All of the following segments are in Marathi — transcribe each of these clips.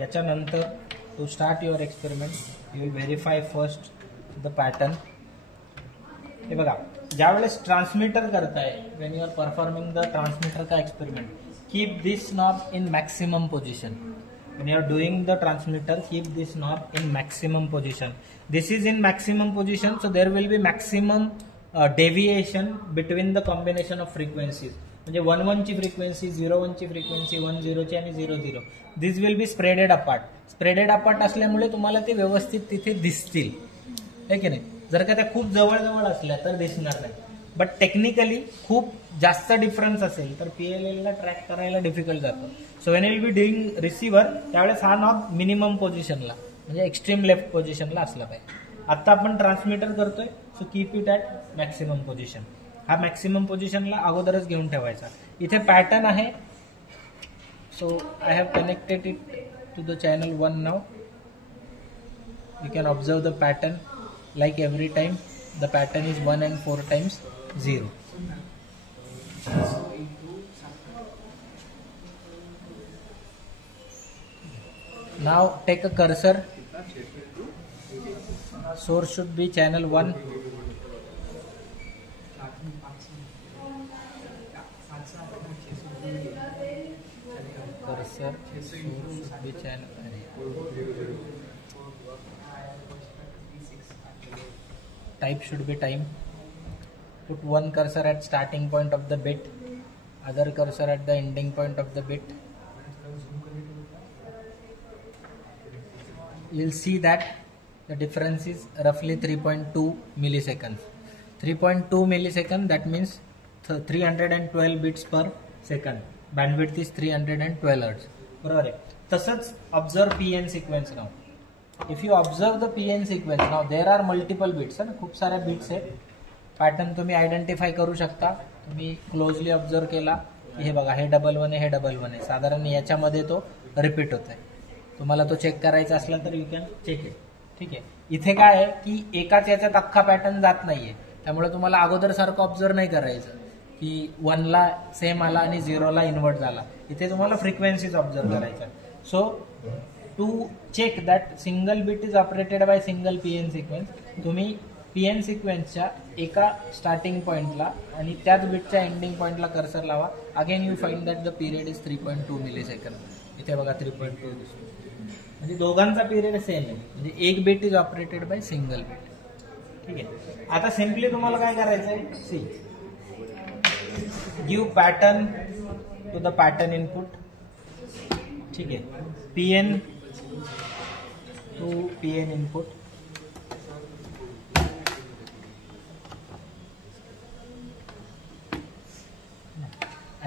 याच्यानंतर to start your experiment you will verify first the pattern. हे बघा, ज्यावेळेस ट्रान्समीटर करताय, when you are performing the transmitter का experiment, keep this knob in maximum position. When you are doing the transmitter, keep this knob in maximum position. This is in maximum position, so there will be maximum deviation between the combination of frequencies. म्हणजे 1-1 ची फ्रिक्वेन्सी, 0-1 ची फ्रिक्वेन्सी, 1-0 ची आणि 0-0. This will be spreaded apart. Spreaded apart असल्यामुळे तुम्हाला ते व्यवस्थित तिथे दिसतील, है की नाही. जर का त्या खूप जवळ असल्या तर दिसणार नाही. बट टेक्निकली खूप जास्त डिफरन्स असेल तर PLL ला ट्रॅक करायला डिफिकल्ट जातं. So when will be doing receiver, त्यावेळेस हा नॉब मिनिमम पोझिशनला म्हणजे एक्स्ट्रीम लेफ्ट पोझिशनला असला पाहिजे. आता आपण ट्रान्समीटर करतोय, so keep it at maximum position. हा मॅक्सिमम पोझिशनला अगोदरच घेऊन ठेवायचा. इथे पॅटर्न आहे, so I have connected it to the channel 1 now. You can observe the pattern like every time. The pattern is 1 and 4 times 0. Now take a cursor. Source should be channel 1. Cursor should be channel. Type should be time. Put one cursor at starting point of the bit, other cursor at the ending point of the bit. You'll see that the difference is roughly 3.2 milliseconds. 3.2 millisecond, that means 312 bits per second. Bandwidth is 312 Hz. बरोबर आहे. तसंच observe PN sequence now. If you observe the PN sequence, now there are multiple bits, ना खूप साऱ्या बिट्स आहेत. पॅटर्न तुम्ही आयडेंटिफाय करू शकता. तुम्ही क्लोजली ऑब्झर्व केला की हे बघा, हे 1-1 आहे, हे 1-1 आहे. साधारण याच्यामध्ये तो रिपीट होत आहे. तुम्हाला तो चेक करायचा असला तर यू कॅन चेक इट. ठीक आहे. इथे काय आहे की एकाच याच्यात अख्खा पॅटर्न जात नाहीये, त्यामुळे तुम्हाला अगोदर सारखं ऑब्झर्व नाही करायचं की 1 ला सेम आला आणि 0 ला इन्व्हर्ट झाला. इथे तुम्हाला फ्रिक्वेन्सीज ऑब्झर्व करायच्या. So to check that single bit is operated by single PN sequence, तुम्ही PN सिक्वेन्सच्या एका स्टार्टिंग पॉइंटला आणि त्याच बिटच्या एंडिंग पॉइंटला कर्सर लावा. Again you find that the period is 3.2 millisecond. इथे बघा 3.2 म्हणजे दोघांचा पिरियड सेम आहे. म्हणजे एक bit is operated by single bit. ठीक आहे. आता सिम्पली तुम्हाला काय करायचं आहे, see give pattern to the pattern input. ठीक आहे. PN to PN input.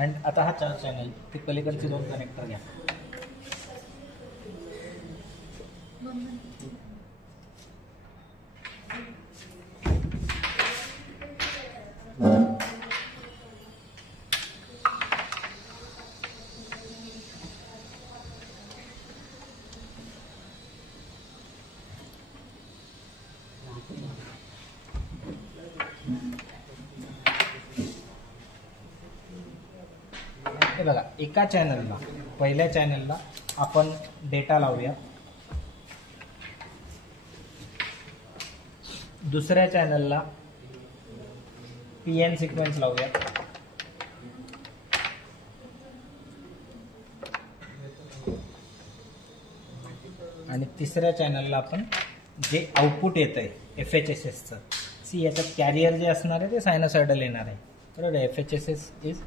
And आता हा 4 चॅनल, ते पलीकडचे 2 कनेक्टर घ्या. हे बघा, एका चॅनलला, पहिल्या चॅनलला आपण डेटा लावूया. दुसऱ्या चॅनलला PN सिक्वेन्स लावूया. आणि तिसऱ्या चॅनलला आपण जे आउटपुट येत आहे FHSS चं, सी याच्यात कॅरियर जे असणार आहे ते सायनोसॉइडल येणार आहे. बरोबर. FHSS is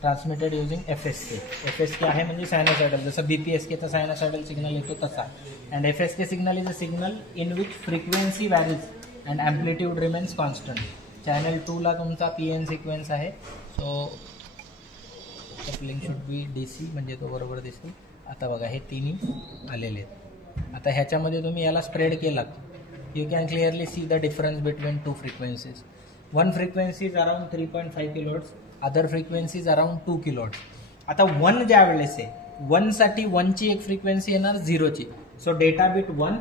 transmitted using FSK. FSK आहे म्हणजे सायनोसॉइडल, जसं BPSK चा सायनोसॉइडल सिग्नल येतो तसा. And FSK signal is a signal in which frequency varies and amplitude remains constant. Channel 2 ला तुमचा PN सिक्वेन्स आहे. So coupling should be DC, म्हणजे तो बरोबर दिसेल. आता बघा, हे तिन्ही आलेले आहेत. आता ह्याच्यामध्ये तुम्ही याला स्प्रेड केलात, you can clearly see the difference between 2 frequencies. One frequency is around 3.5 kilohertz, other frequency is around 2 kilohertz. आता 1 ज्या वेळेस आहे, 1 साठी 1 ची एक फ्रिक्वेन्सी येणार, 0 ची. So data bit 1,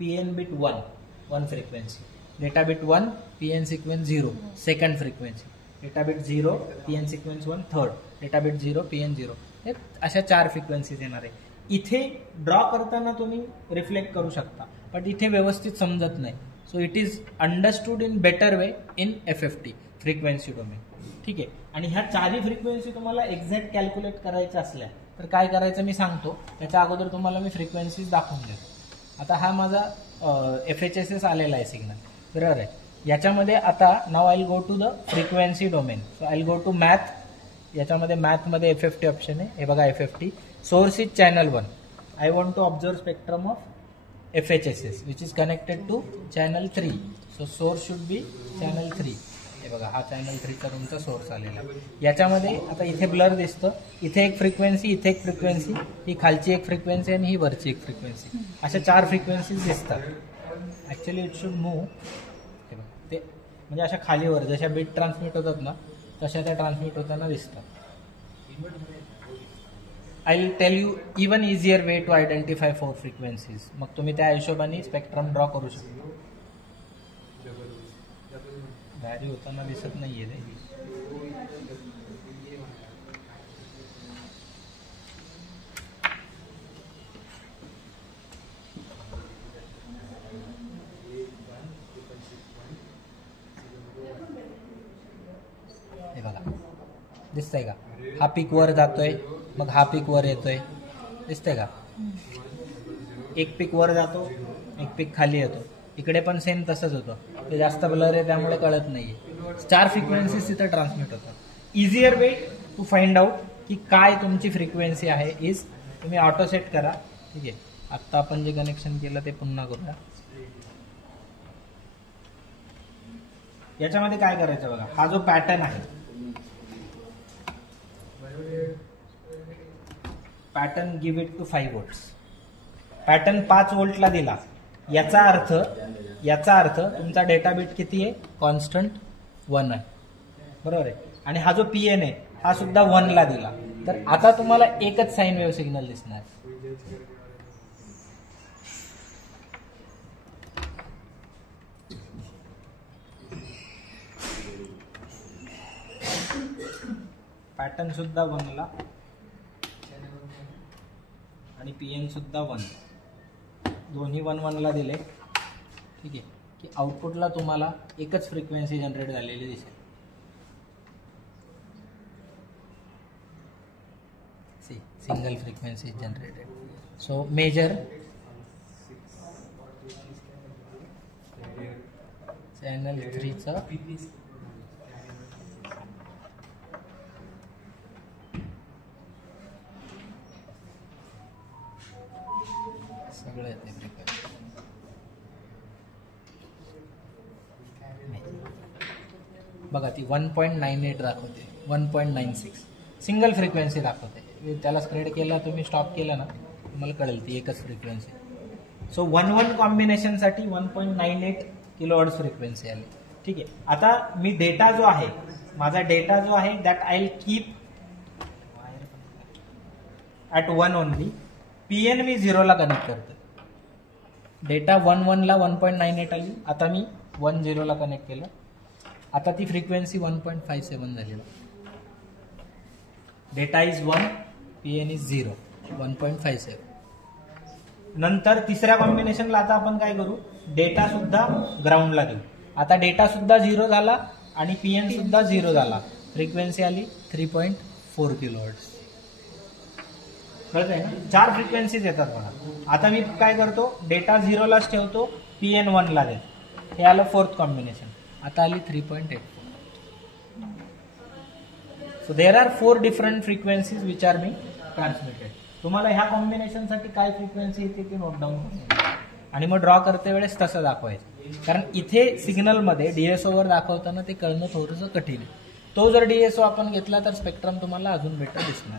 PN bit 1, 1 frequency. Data bit 1, PN sequence 0, second frequency. Data bit 0, PN sequence 1, third. Data bit 0, PN 0. हे अशा 4 फ्रिक्वेन्सीज येणार आहे. इथे ड्रॉ करताना तुम्ही रिफ्लेक्ट करू शकता, बट इथे व्यवस्थित समजत नाही. So it is understood in better way in FFT frequency domain. ठीक आहे. आणि ह्या चारही फ्रिक्वेन्सी तुम्हाला एक्झॅक्ट कॅल्क्युलेट करायच्या असल्या तर काय करायचं मी सांगतो. त्याच्या अगोदर तुम्हाला मी फ्रिक्वेन्सीज दाखवून देतो. आता हा माझा FHSS आलेला आहे सिग्नल, बरोबर आहे. याच्यामध्ये आता now I will go to the frequency domain. So I will go to math. याच्यामध्ये मॅथमध्ये FFT ऑप्शन आहे. हे बघा FFT. Source is channel 1. I want to observe spectrum of FHSS which is connected to channel 3. So source should be channel 3. हे बघा हा चॅनल 3चा तुमचा सोर्स आलेला आहे. याच्यामध्ये आता इथे ब्लर दिसतं. इथे एक फ्रिक्वेन्सी, इथे एक फ्रिक्वेन्सी, ही खालची एक फ्रिक्वेन्सी आणि ही वरची एक फ्रिक्वेन्सी, अशा 4 फ्रिक्वेन्सीज दिसतात. Actually it should move. हे बघा ते म्हणजे अशा खालीवर जशा बीट ट्रान्समिट होतात ना तशा त्या ट्रान्समिट होताना दिसतात. I will tell you even easier way to identify 4 frequencies. मग तुम्ही त्या हिशोबाने स्पेक्ट्रम ड्रॉ करू शकता. व्हॅरी होताना दिसत नाहीये रे. हे बघा दिसतंय का? हा पीक वर जातोय, मग हा पीक वर येतोय. दिसतंय का? एक पीक वर जातो, एक पीक खाली येतो. इकडे पण सेम तसंच होतं. ते जास्त ब्लर आहे त्यामुळे कळत नाहीये. 4 फ्रिक्वेन्सीज तिथं ट्रान्समिट होतात. Easier way to find out की काय तुमची फ्रिक्वेन्सी आहे इज तुम्ही ऑटो सेट करा. ठीक आहे. आत्ता आपण जे कनेक्शन केलं ते पुन्हा करूया. याच्यामध्ये काय करायचं बघा. हा जो पॅटर्न आहे, pattern give it to 5 volts. Pattern 5 व्होल्टला दिला. याचा अर्थ तुमचा डेटा बिट किती आहे? कॉन्स्टंट 1 आहे, बरोबर आहे. आणि हा जो PN आहे हा सुद्धा 1 ला दिला. तर आता तुम्हाला एकच साईन वेव्ह सिग्नल दिसणार. पॅटर्न सुद्धा 1 ला आणि PN सुद्धा 1. दोन्ही 1 ला दिले. ठीक आहे. की आउटपुटला तुम्हाला एकच फ्रिक्वेन्सी जनरेट झालेली दिसेल. Single frequency generated. So measure channel 3चं सगळं येते फ्रिक्वेन्सी. बघा ती 1.98 दाखवते, 1.96 सिंगल फ्रिक्वेन्सी दाखवते. त्याला स्प्रेड केला तुम्ही, स्टॉप केला ना तुम्हाला कळेल ती एकच फ्रिक्वेन्सी. सो 1-1 कॉम्बिनेशनसाठी 1.98 किलोहर्ट्झ फ्रिक्वेन्सी आली. ठीक आहे. आता मी डेटा जो आहे, माझा डेटा जो आहे that I will keep at 1 only. PN मी 0 ला कनेक्ट करतो. डेटा 1-1 ला 1.98 आली. आता मी 1-0 ला कनेक्ट केलं. आता ती फ्रिक्वेन्सी 1.57 झाली. Data is 1, PN is 0, 1.57. नंतर तिसऱ्या कॉम्बिनेशनला आता आपण काय करू, डेटा सुद्धा ग्राउंडला देऊ. आता डेटा सुद्धा 0 झाला आणि PN सुद्धा 0 झाला. फ्रिक्वेन्सी आली 3.4 किलोहर्ट्झ. कळत आहे ना? 4 फ्रिक्वेन्सीज येतात बघा. आता मी काय करतो, डेटा 0 लाच ठेवतो, PN 1 ला देतो. हे आलं 4th कॉम्बिनेशन. आता आली 3.84. So there are 4 different frequencies which are being transmitted. तुम्हाला ह्या कॉम्बिनेशनसाठी काय फ्रिक्वेन्सी येते ते नोट डाऊन करा आणि मग ड्रॉ करते वेळेस तसं दाखवायचं. कारण इथे सिग्नलमध्ये DSO वर दाखवताना ते कळणं थोडंसं कठीण आहे. तो जर DSO आपण घेतला तर स्पेक्ट्रम तुम्हाला अजून बेटर दिसणार.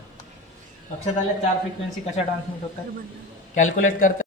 लक्षात आल्या 4 फ्रिक्वेन्सी कशा ट्रान्समिट होतात? कॅल्क्युलेट करता